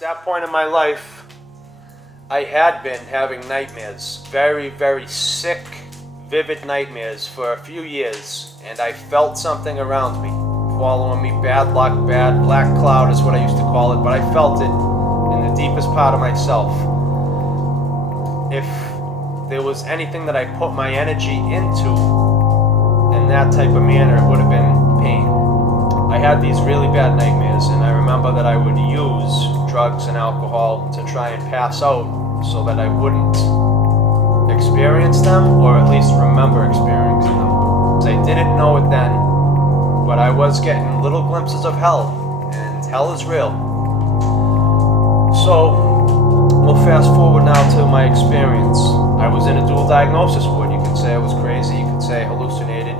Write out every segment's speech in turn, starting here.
that point in my life, I had been having nightmares, very, very sick, vivid nightmares for a few years, and I felt something around me, following me, bad luck, bad black cloud is what I used to call it, but I felt it in the deepest part of myself. If there was anything that I put my energy into in that type of manner, it would have been pain. I had these really bad nightmares, and I remember that I would use drugs and alcohol to try and pass out so that I wouldn't experience them, or at least remember experiencing them. I didn't know it then, but I was getting little glimpses of hell, and hell is real. So, we'll fast forward now to my experience. I was in a dual diagnosis ward. You could say I was crazy, you could say I hallucinated,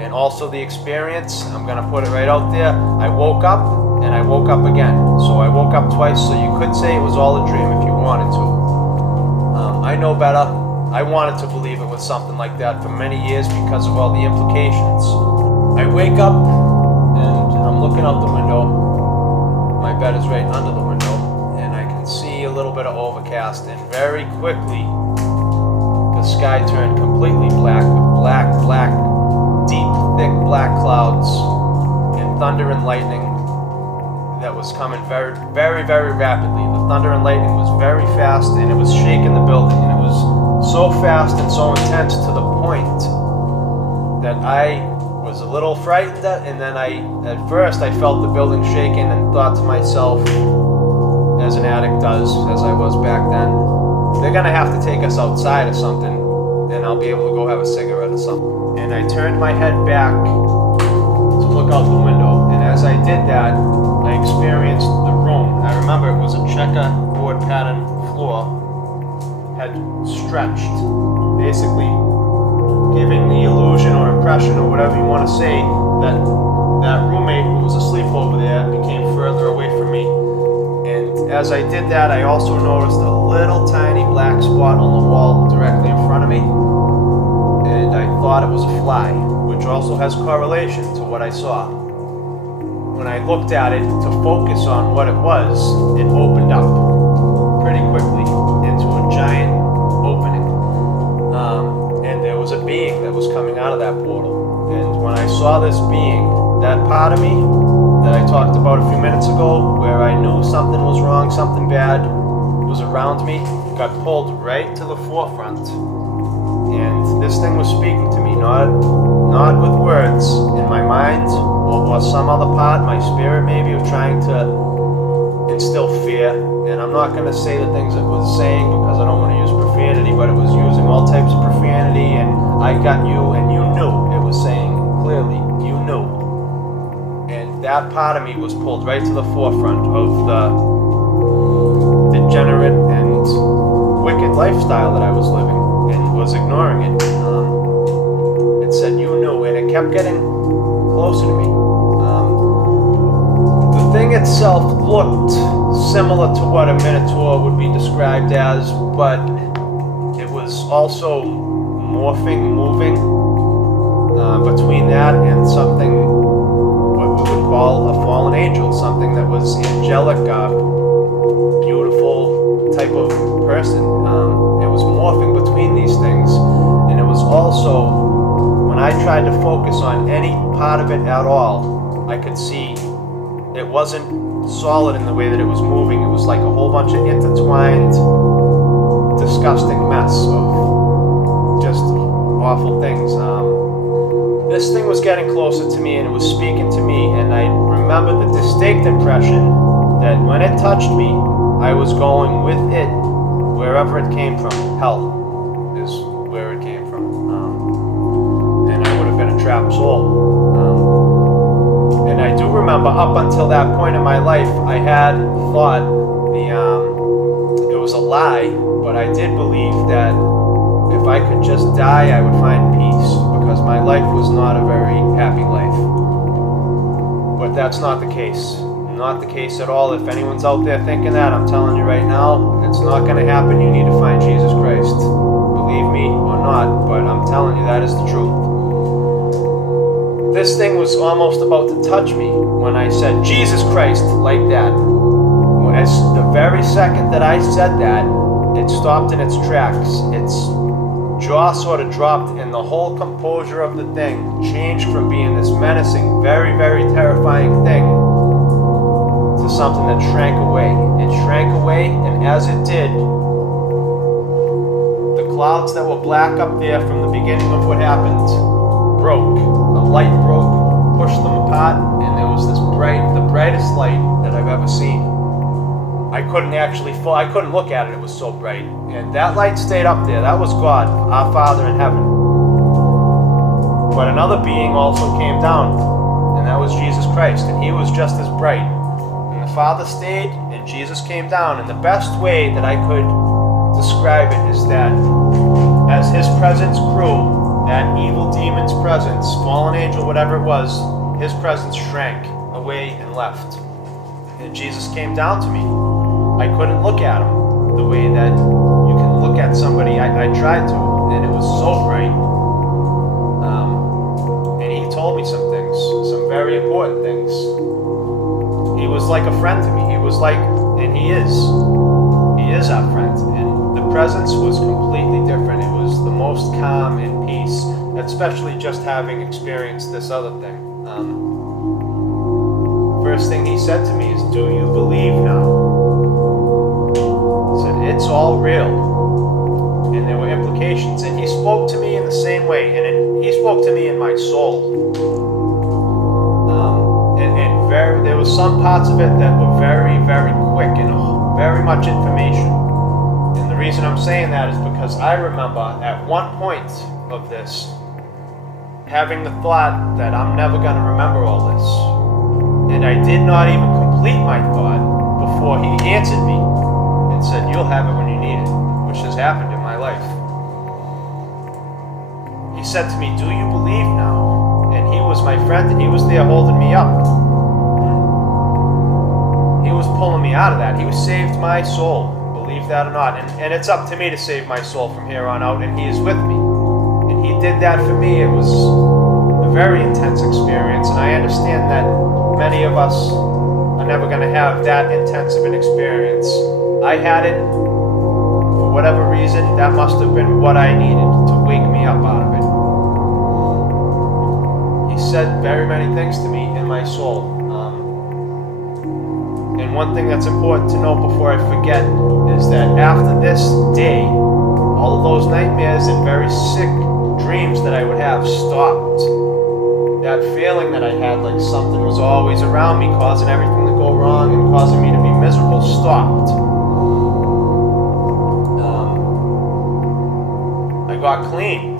and also the experience, I'm going to put it right out there, I woke up, and I woke up again. So I woke up twice, so you could say it was all a dream if you wanted to. I know better. I wanted to believe it was something like that for many years because of all the implications. I wake up, and I'm looking out the window. My bed is right under the window, and I can see a little bit of overcast, and very quickly, the sky turned completely black with black, deep, thick black clouds and thunder and lightning that was coming very, very, very rapidly. The thunder and lightning was very fast, and it was shaking the building, and it was so fast and so intense to the point that I was a little frightened, and then at first I felt the building shaking and thought to myself, as an addict does, as I was back then, they're gonna have to take us outside or something, and I'll be able to go have a cigarette or something. And I turned my head back to look out the window, and as I did that, I experienced the room. I remember it was a checkerboard pattern floor, had stretched, basically giving the illusion or impression or whatever you want to say that that roommate who was asleep over there became further away from me. And as I did that, I also noticed a little tiny black spot on the wall directly in front of me, and I thought it was a fly, which also has correlation to what I saw. When I looked at it to focus on what it was, it opened up pretty quickly into a giant opening, and there was a being that was coming out of that portal. And when I saw this being, that part of me that I talked about a few minutes ago, where I knew something was wrong, something bad was around me, got pulled right to the forefront. And this thing was speaking to me, not with words, in my mind, or some other part, my spirit maybe, of trying to instill fear. And I'm not going to say the things it was saying because I don't want to use profanity, but it was using all types of profanity, and I got you, and you knew. It was saying clearly, you knew. And that part of me was pulled right to the forefront of the degenerate and wicked lifestyle that I was living, and was ignoring it. It said, you knew, and it kept getting closer to me. The thing itself looked similar to what a minotaur would be described as, but it was also morphing, moving between that and something what we would call a fallen angel, something that was angelic, beautiful type of person. It was morphing between these things, and it was also, when I tried to focus on any part of it at all, I could see it wasn't solid in the way that it was moving. It was like a whole bunch of intertwined, disgusting mess of just awful things. This thing was getting closer to me, and it was speaking to me, and I remember the distinct impression that when it touched me, I was going with it wherever it came from. Hell is where it came from. And I would have been a trapped soul. And I do remember up until that point in my life, I had thought it was a lie, but I did believe that if I could just die, I would find peace, because my life was not a very happy life. But that's not the case. Not the case at all. If anyone's out there thinking that, I'm telling you right now, it's not going to happen. You need to find Jesus Christ. Believe me or not, but I'm telling you, that is the truth. This thing was almost about to touch me when I said, Jesus Christ, like that. As the very second that I said that, it stopped in its tracks. Its jaw sort of dropped, and the whole composure of the thing changed from being this menacing, very, very terrifying thing to something that shrank away. It shrank away, and as it did, the clouds that were black up there from the beginning of what happened broke. The light broke, pushed them apart, and there was this the brightest light that I've ever seen. I couldn't look at it, it was so bright. And that light stayed up there. That was God, our Father in heaven. But another being also came down, and that was Jesus Christ, and he was just as bright. And the Father stayed, and Jesus came down. And the best way that I could describe it is that as his presence grew, that evil demon's presence, fallen angel, whatever it was, his presence shrank away and left. And Jesus came down to me. I couldn't look at him the way that you can look at somebody. I tried to, and it was so bright. And he told me some things, some very important things. He was like a friend to me. He was like, and he is our friend. And the presence was completely different. It was the most calm and peace, especially just having experienced this other thing. First thing he said to me is, "Do you believe now?" He said, "It's all real." And there were implications. And he spoke to me in the same way. And he spoke to me in my soul. There was some parts of it that were very, very quick and very much information. And the reason I'm saying that is because I remember at one point of this having the thought that I'm never going to remember all this. And I did not even complete my thought before he answered me and said, "You'll have it when you need it," which has happened in my life. He said to me, "Do you believe now?" And he was my friend, and he was there holding me up. He was pulling me out of that. He saved my soul, believe that or not. And it's up to me to save my soul from here on out, and he is with me. And he did that for me. It was a very intense experience, and I understand that many of us are never going to have that intense of an experience. I had it. For whatever reason, that must have been what I needed to wake me up out of it. He said very many things to me in my soul. And one thing that's important to know before I forget is that after this day, all of those nightmares and very sick dreams that I would have stopped. That feeling that I had like something was always around me, causing everything to go wrong and causing me to be miserable, stopped. I got clean.